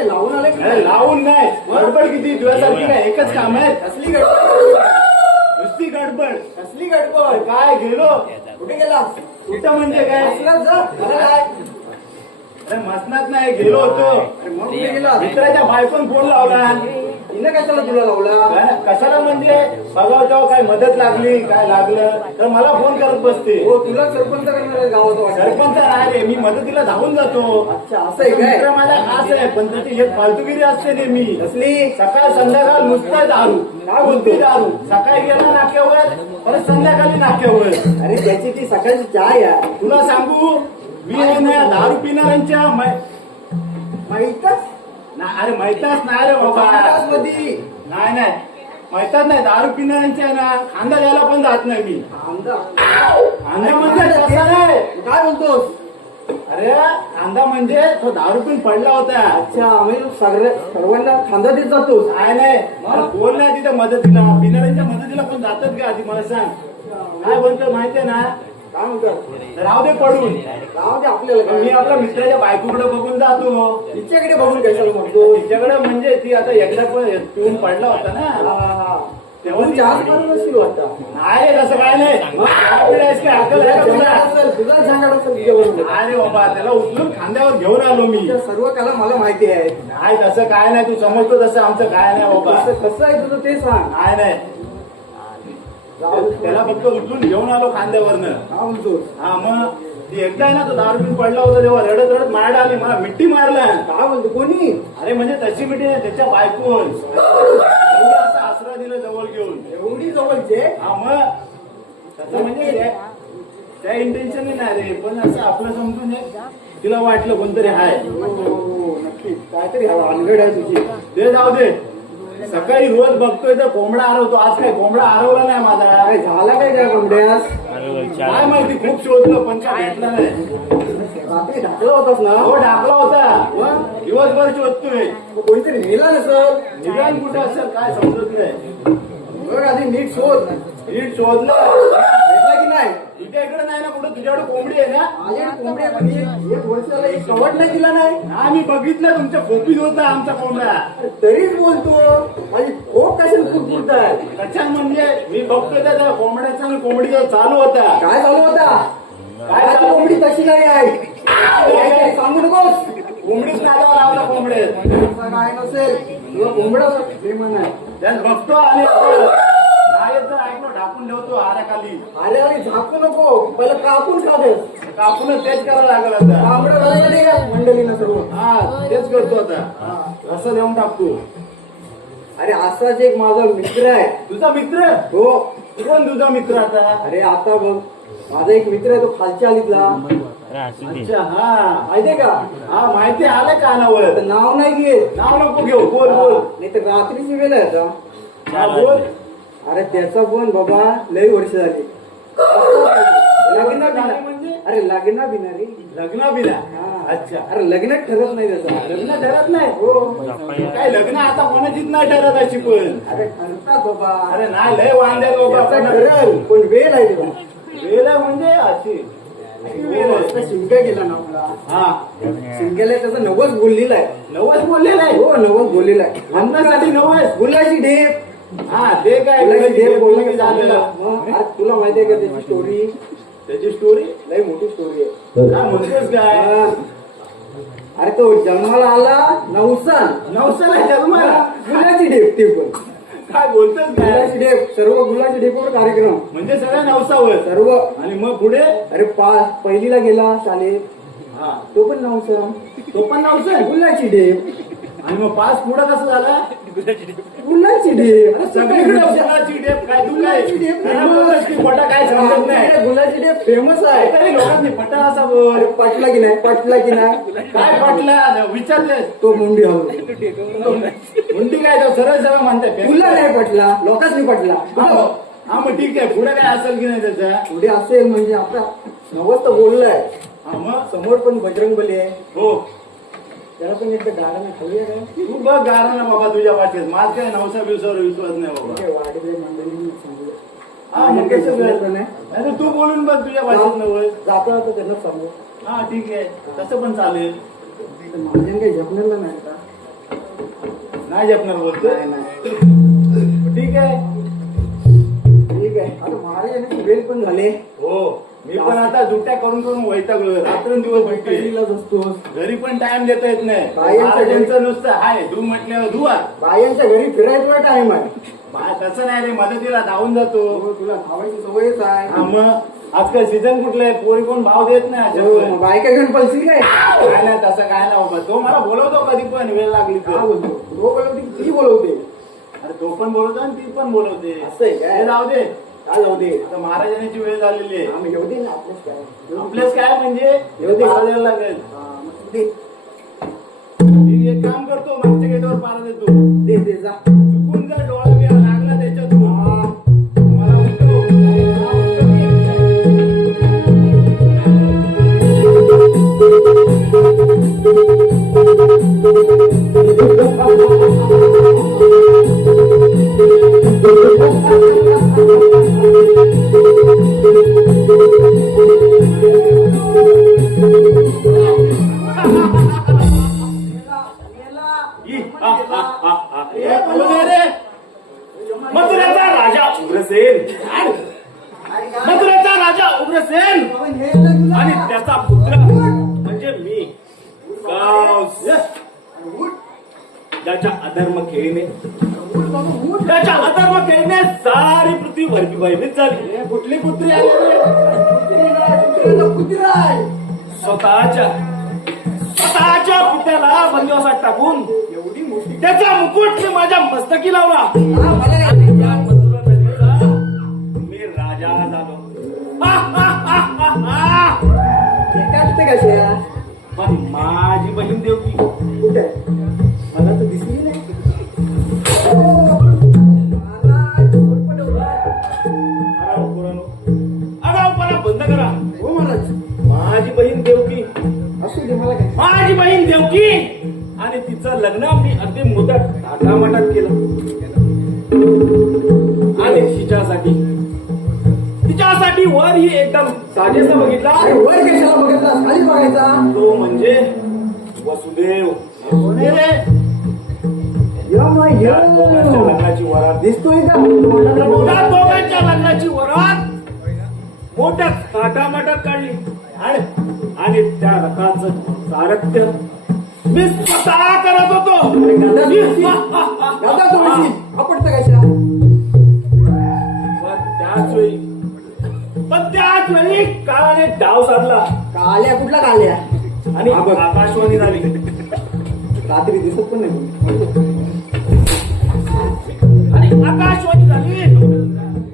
लावून नाही गडबड किती तुझ्यासारखी काय एकच काम आहे कसली गडबड नुसती गडबड कसली गडबड काय गेलो कुठे गेला कुठं म्हणजे काय काय अरे मसनात नाही गेलो होतो गेला मित्राच्या बायकोन फोन लावला हिनं कशाला तुला लावला? काय? कशाला म्हणजे? बघाव तेव्हा काय मदत लागली काय लागलं तर मला फोन करत बसते. हो तुला सरपंच करणार आहे सरपंच राहिले मी मदतीला धावून जातो. अच्छा असं आहे काय? मित्र माझा खास आहे पण त्याची एक फालतुगिरी असते नेहमी कसली? सकाळ संध्याकाळ नुसतं दारू. काय बोलतो? दारू. सकाळी गेला नाक्यावर परत संध्याकाळी नाक्यावर. अरे त्याची ती सकाळची चहा या. तुला सांगू मी आहे ना दारू पिणाऱ्यांच्या मै- माहितच? ना- अरे मैताच नाही रे बाबा. नाही नाही. मैताच नाही दारू पिणाऱ्यांच्या ना. खांदा द्यायला पण जात नाही मी. खांदा? म्हणजे कसा काय बोलतोस अरे खांदा म्हणजे तो दारू पिऊन पडला होता. अच्छा आम्ही सगळ्या सर्वांना खांदा देत जातोस काय नाही. अरे बोल नाही तिथे मदतीला. पिणाऱ्यांच्या मदतीला पण जातात का आधी मला सांग. काय बोलतो माहितीये ना? काय म्हणतात राहू दे पडून. राहू दे आपल्याला मी काय आपल्या मित्राच्या बायकोकडे बघून जातो. तिच्याकडे बघून कशाला म्हणतो तिच्याकडे म्हणजे ती आता एकदा पण पिऊन पडला होता ना. तेव्हा नसेल वाटतं. नाही तसं काय नाही. काय तुझा? असेल. अरे बाबा त्याला उचलून खांद्यावर घेऊन आलो मी. सर्व कला मला माहिती आहे. नाही तसं काय नाही. तू समजतो तसं आमचं काय नाही बाबा. कसं कसं आहे तुझं ते सांग. नाही नाही. त्याला फक्त उचलून घेऊन आलो खांद्यावरनं. हा म्हणतोस हा मग ती एकदा आहे ना तो दारू पिऊन पडला होता तेव्हा रडत रडत मारड आली मला मिट्टी मारला. काय म्हणतो कोणी? अरे म्हणजे तशी मिठी नाही त्याच्या बायकोन. एवढं असं आसरा दिला जवळ घेऊन. एवढी जवळचे? हा मग असं म्हणजे त्या- त्या इंटेन्शन नाही रे पण असं आपलं समजून. तिला वाटलं कोणतरी हाय. हो, हो, नक्की काहीतरी अनगड आहे तुझी. ते जाऊ दे. सकाळी रोज बघतोय तर कोंबडा हरवतो. आज काय कोंबडा हरवला नाही माझा? काय झाला काय त्या कोंबड्यास? काय माहिती खूप शोधलं पण काय? भेटला नाही. रात्री ढाकला होतास ना? हो टाकला होता. मग? दिवसभर शोधतोय. कोणीतरी नेला नसल निदान कुठे असेल काय समजत नाही. बघ आधी नीट शोध. नीट शोधलं भेटला की नाही तुझ्या इकडे तुझ्याकडे कोंबडी आहे ना माझ्याकडे कोंबडी आहे, एक- वर्षाला एक कवट नाही दिला नाही. हा मी बघितलं तुमच्या खोपीत होता आमचा कोंबडा. तरीच बोलतो. माझी खोप कशाला कुरकुरताय. कशा म्हणजे मी बघतोय त्या कोंबड्याचा आणि कोंबडीचा चालू होता. काय चालू होता? काय? कोंबडी तशी नाही आहे. सांगू नकोस. कोंबडीच नाल्यावर लावला कोंबडे. काय नसेल. तुला कोंबडा आहे. त्यात बघतो आणि ढाकून ठेवतो अरे अरे झाकू नको. पहिलं कापून खातेस कापूनच तेच करावं लागल आता. तांबडं झालं का नाही का? मंडळीनं सर्व. हा तेच करतो आता. रस्सा देऊन टाकतो. अरे असाच एक माझा मित्र आहे. तुझा मित्र? हो. तू कोण तुझा मित्र आता? अरे आता बघ. माझा एक मित्र आहे तो खालच्या आलीतला असू अच्छा हा. माहितीये का? हा माहिती आलं कानावर तर नाव नाही घेत. नाव नको घेऊ. बोल बोल. नाही तर रात्रीची वेळ आहे आता. हा बोल. अरे त्याचा पण बाबा लय वर्ष झाली. लग्न बिना म्हणजे? अरे लग्न बिना रे. लग्न बिना. अच्छा. अरे लग्न ठरत नाही त्याचा. लग्न ठरत नाही? हो. काय लग्न आता कोणाचीच नाही ठरत अशी पण. अरे ठरतात बाबा. अरे नाही लय वांद्यात बाबा पण ठरल पण वेळ आहे त्याला वेळ आहे म्हणजे अशी. शिमगा गेला ना आपला. हा. शिमग्याला त्याचा नवस बोललेला आहे. नवस बोललेला आहे? हो नवस बोललेला आहे. अन्नासाठी नवस? गुलाची ढेप हा ते काय? गुलाची ढेप बोललं की झालेलं झालेला. मग? अरे तुला माहितीये का त्याची स्टोरी त्याची स्टोरी लय मोठी स्टोरी आहे. काय म्हणतोस काय? हा. अरे तो जन्माला आला नवसान. नवसाला जन्माला? गुलाची ढेप ते पण. काय बोलतोस काय? गुलाची ढेप सर्व गुलाची ढेपवर कार्यक्रम. म्हणजे सगळ्या नवसावर? सर्व. आणि मग पुढे? अरे पाच पहिलीला गेला शाळेत हा. तो पण नवसान. तो पण नवसा गुलाची ढेप. आणि मग पाच पुढं कसं झाला? गुलाची ढेप. सगळीकडे फुलाची डेप काय तू काय फुलाची डेप त्यांना बोलतोस की पटा काय समजत नाही. आमच्याकडे गुलाची ढेप फेमस आहे. तरी लोकांनी पटा असा बोल पटला की नाही? पटला की नाही? काय पटला? विचारले तो मुंडी हवं मुंडी काय तो सरळ सरळ तुला नाही पटला? लोकांनी पटला? हा हा, मग ठीक आहे. पुढे काय असेल की नाही त्याचा? पुढे असेल म्हणजे आता नवस तर बोललाय. हा मग? समोर पण बजरंग बली आहे. हो. त्याला पण एकदा गाडा खाऊया काय तू बघ गारा ना बाबा तुझ्या वाटेत माझ काय नवसा बिवसावर विश्वास नाही बाबा. काय वाढले सांगू हा मग कसं नाही. तर तू बोलून बघ तुझ्या भाषेत नवल जाता जाता त्यांना सांगू. हा ठीक आहे. तसं पण चालेल. तर माझ्यानं काही जपण्याला नाही का? नाही जपणार बोलतो नाही नाही. ठीक आहे. ठीक आहे. आता महाराजांनी वेळ पण झाले. हो. मी पण आता दुट्या करून करून वैतागलो रात्रंदिवस भेटते असतोस. घरी पण टाइम देता येत नाही. महाराजांचं नुसतं हाय धू म्हटल्यावर धुवा बायांच्या घरी फिरायचा टाइम आहे? बा तसं नाही रे मदतीला धावून जातो. हो, तुला धावायची सवयच हा आहे मग आजकाल सीझन कुठलं आहे? पोरी कोण भाव देत नाही हो, मग बायका घेऊन पळशील काय? काय नाही तसं काय नाही बाबा. तो मला बोलवतो कधी पण वेळ लागली का तर बोलतो? तो बोलवते ती बोलवते. अरे तो पण बोलवतो आणि ती पण बोलवते. असं आहे काय? हे जाऊ दे. काय जाऊ दे. आता महाराजांची वेळ झालेली आहे. आम्ही येऊ दे ना आपलेच काय? आपल्यास काय म्हणजे येऊ दे. द्यायला लागेल. हा, मग दे. मी एक काम करतो मागच्या गेटवर पारा देतो. दे दे जा. चुकून जर डोळा बिळा लागला त्याच्यातून. हा. उठतो हा, उठतो मथुरेचा राजा उग्रसेन. मथुरेचा राजा उग्रसेन आणि त्याचा पुत्र म्हणजे मी त्याच्या अधर्म खेळीने. त्याच्या अधर्म खेळीने सारी पृथ्वी भरती भयभीत झाली. कुठली कुत्री आली स्वतःच्या स्वतःच्या पुत्याला बंदिवासात टाकून एवढी मोठी त्याचा मुकुट माझ्या मस्तकी लावला. मी राजा झालो. हा, हा, हा, हा, हा. पण माझी बहीण देवकी. कुठे? मला तर दिसली आणि तिचं लग्न मी अगदी मुदत टाटामाटात केलं. आणि तिच्यासाठी तिच्यासाठी वर ही एकदम साजेसा बघितला. अरे वर कशाला बघितला? खाली बघायचा? तो म्हणजे वसुदेव. लग्नाची वरात. दिसतोय का? दोघांच्या लग्नाची वरात. मोठ्या काटामाटात काढली. आणि आणि त्या रथाचं सारथ्य मी स्वतः करत होतो गदा तुळशी गदा तुळशी आपण तर कशा पण त्याच वेळी पण त्याच वेळी काळाने डाव साधला. काल्या कुठला काल्या आणि. आकाशवाणी झाली रात्री दिसत पण नाही आणि आकाशवाणी झाली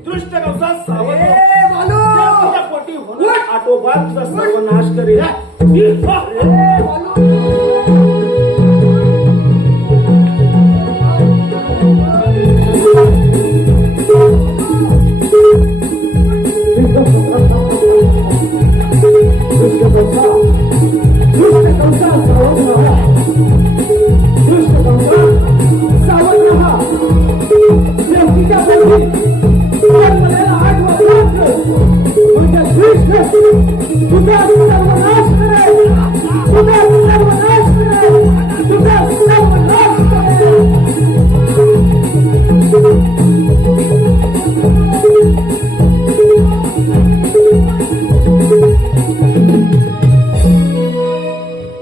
दृष्ट कवचात सावध पोटी होणार आटोबात सर्वनाश करेल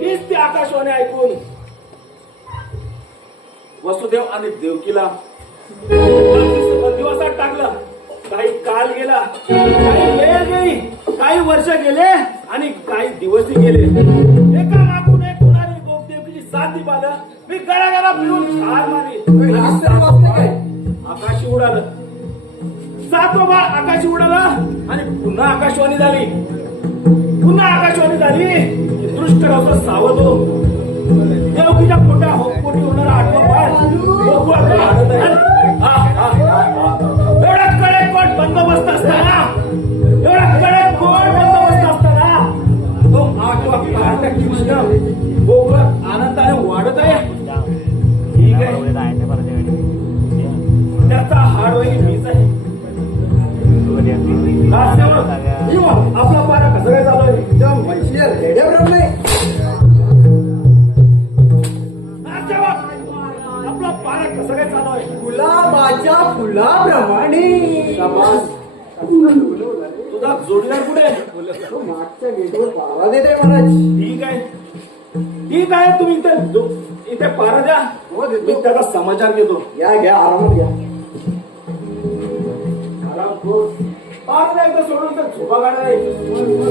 हीच ती आकाशवाणी ऐकून वसुदेव आणि देवकीला दिवसात टाकलं. काही काल गेला काही वेळ गेली काही वर्ष गेले आणि काही दिवसही गेले. एका मागून एक होणारी गोप देवकीची साथ पाहिलं मी गळागळा फिरून छान मारी? आकाशी उडालं. सातो बा आकाशी उडालं आणि पुन्हा आकाशवाणी झाली. पुन्हा आकाशवाणी झाली. दृष्ट गावचा सावध. हो देवकीच्या पोटा हो पोटी होणारा आठवं बाळ एवढा कडे कोट बंदोबस्त असताना. एवढा कडे कोट बंदोबस्त असताना. तो आठवा कार्ट कृष्ण. गोकुळात आनंदाने वाढत आहे. आपला पारा कसं काय चालू आहे एकदम म्हशीला रेड्यावर नाही नास्त्यावर, आपला पारा कसं काय चालू आहे गुलाबाच्या फुलाप्रमाणे. शाबास. तुझा जोडीदार कुठे? तो मागच्या गेटवर पारा देते महाराज. ठीक आहे. ठीक आहे तुम्ही इथे. इथे पारा द्या. हो, देतो. त्याचा समाचार घेतो. या घ्या आरामात घ्या. आराम द्या एकदा सोडून तर झोपा आहे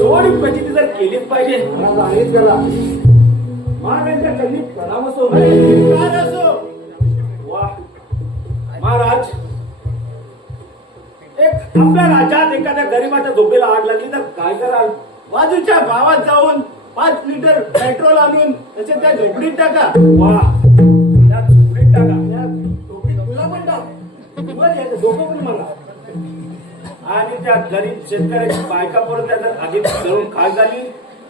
थोडी जर केलीच पाहिजे. महाराज आहेच कधी असो. काय असो? वा. महाराज एक आपल्या राज्यात एखाद्या गरीबाच्या झोपेला आग लागली तर काय कराल? बाजूच्या गावात जाऊन पाच लिटर पेट्रोल आणून त्याचे त्या झोपडीत टाका. वा. आणि त्या गरीब शेतकऱ्याची बायका परत त्या जर आधी जळून खाक झाली.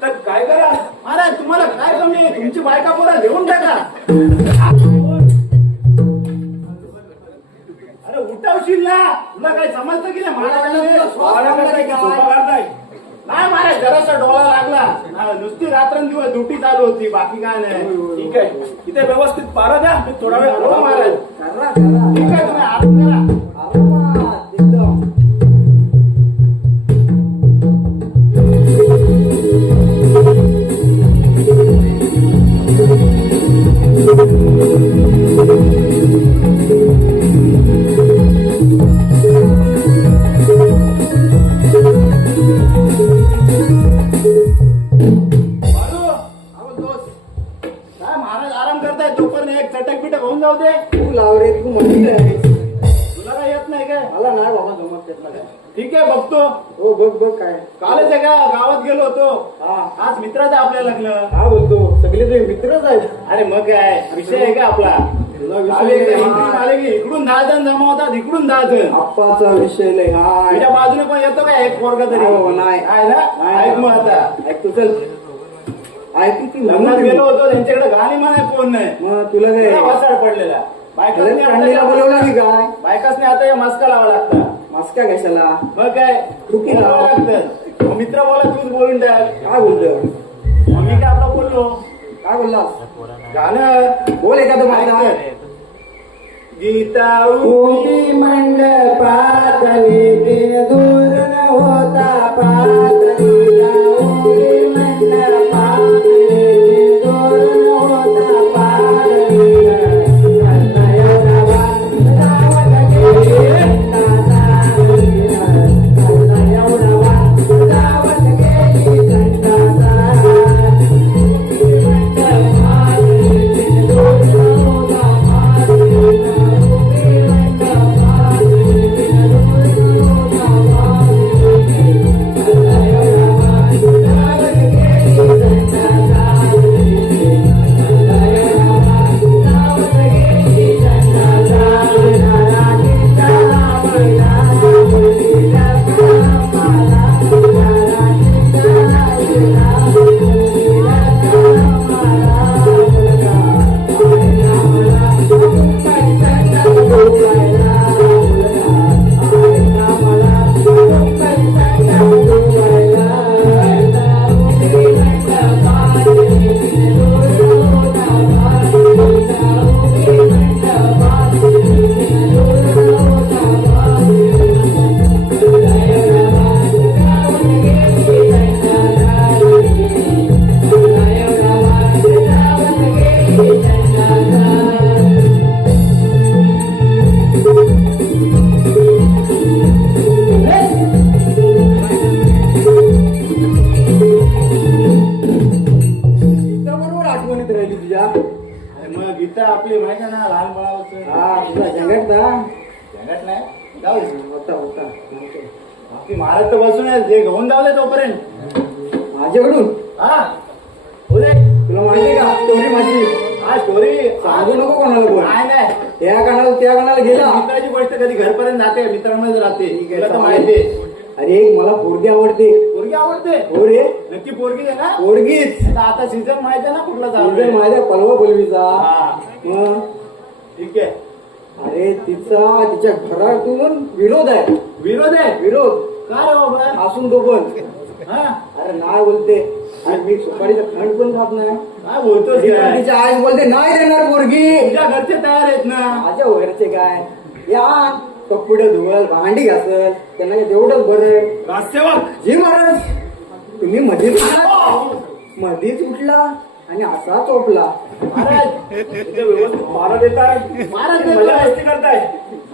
तर काय करा? महाराज तुम्हाला काय कमी आहे? तुमची बायका पोरा देऊन टाका. अरे उठावशील ना. तुला काय समजतं की नाही? महाराजांनी? नाही? महाराज. जरासा डोळा लागला. नुसती रात्रंदिवस ड्युटी चालू होती. बाकी काय नाही. ठीक आहे. इथे व्यवस्थित पारा द्या. मी थोडा वेळ हो महाराज. ठीक आहे तुम्ही आराम करा. आप्पाचा विषय हाय. तुझ्या बाजूने पण येतो का? एक पोरगा तरी. हो, नाही. आहे ना? नाही. ऐक मग आता. ऐक तू चल. ऐक ती लग्नात गेलो होतो. त्यांच्याकडे गाणी म्हणाय कोण नाही. मग तुला काय? तुला वासाड पडलेला. अरे, बोलवलं आता की काय? बायकासने आता या मस्का लावा लागता. मास्का कशाला? मग काय? चुकी ना. बोलावं लागतं. मग मित्र बोला तूच बोलून टाक. काय बोलतो? मग मी काय आपला बोललो? काय बोललास? गाणं. बोल एखादं माझा. ऐकतं. गीता उभी मंडपातली ते दूर होता पातली आहे जे घेऊन जाऊ दे तोपर्यंत. माझ्याकडून? हा. बोले. तुला माहिती का? स्टोरी माझी. हा स्टोरी. सांगू नको कोणाला बोल नाही नाही. त्या कानाला त्या कानाला गेला. मित्राची गोष्ट कधी घरपर्यंत जाते? मित्रांमध्ये राहते. तुला तर. माहिती आहे. अरे एक मला पोरगी आवडते. पोरगी आवडते? हो रे नक्की पोरगी आहे ना? पोरगीच. आता आता सीझन माहिती आहे ना कुठला चालू आहे? माझ्या पलवा हा. मग? ठीक आहे. अरे तिचा तिच्या घरातून विरोध आहे. विरोध आहे? विरोध का रे बाबा असून तो हा? अरे नाही बोलते. अरे मी सुपारीचा खंड पण खात नाही. काय काय? तिच्या आई बोलते नाही देणार पोरगी. तुझ्या घरचे तयार आहेत ना? माझ्या वगैरेचे काय? या कपडे धुवल भांडी घासल. त्यांना तेवढंच बरं रस्त्यावर जी महाराज तुम्ही मध्येच मध्येच उठला. आणि असा चोपला महाराज. इथे व्यवस्थित मारा देताय महाराज मस्ती करताय.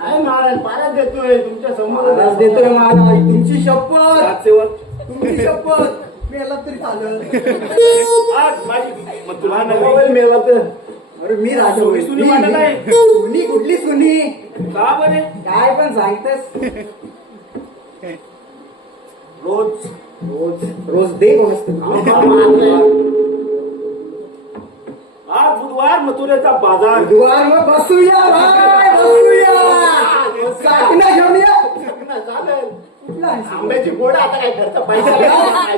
महाराज देतोय तुमच्यासमोर महाराज देतोय. महाराज तुमची शपथ. तुमची शपथ. मेला तरी चालेल. आज माझी मग तुला मोबाईल मिळाला तर. अरे मी राजा सुनी- सुनी मांडत आहे. सुनी कुठली सुनी? का बरे? काय पण सांगतेस. रोज रोज रोज दे कोण असतं? आज बुधवार मथुरेचा बाजार. बुधवार मग बसूया भाई बसूया. काटणं घेऊन या. चालेल कुठला आहे? आंब्याची गोड आता काय करता? पैसा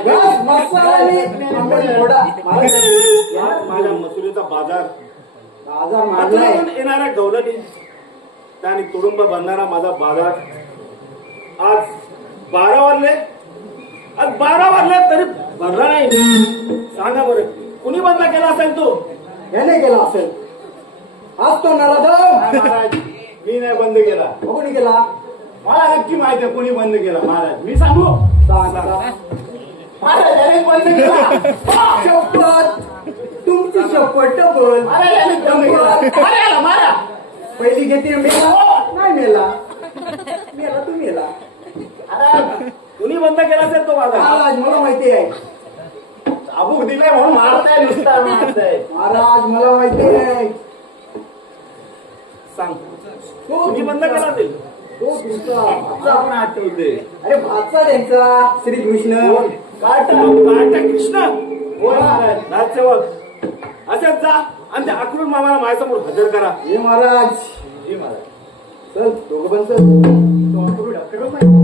बस मसाला आणि आंब्याची फोडा. महाराज, या, आज माझ्या मथुरेचा बाजार येणाऱ्या त्याने तुडुंब बांधणारा माझा बाजार. आज बारा वाजले. आज बारा वाजले तरी भरला नाही. सांगा बरं कुणी बंद केला असेल तो? याने केला असेल. आज तो महाराज मी नाही बंद केला. कोणी केला? मला नक्की माहिती आहे कोणी बंद केला. महाराज मी सांगू. महाराज याने बंद केला. शपथ. तुमची शपथ बोल. महाराज याने बंद केला. मारा याला, मारा. पहिली घेते मेला? नाही मेला. मेला तू मेला. कुणी बंद केला असेल तो माझा? महाराज मला माहिती आहे. अबूक दिलाय म्हणून मारताय नुसता मारताय. महाराज मला माहिती आहे. सांग. तो कुणी बंद केला तो तुमचा आता आपण आठवते अरे भाचा त्यांचा? काटा काटा कृष्ण. राजसेवक असेच जा आणि त्या अक्रूर मामाला माझ्यासमोर हजर करा. हे महाराज. जी महाराज. चल दोघं पण चल. तो अक्रूर डॉक्टर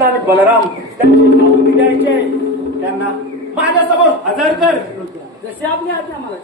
कृष्ण आणि बलराम त्यांचे आहुती द्यायचे. त्यांना माझ्यासमोर हजर कर. जसे आपली आज्ञा मला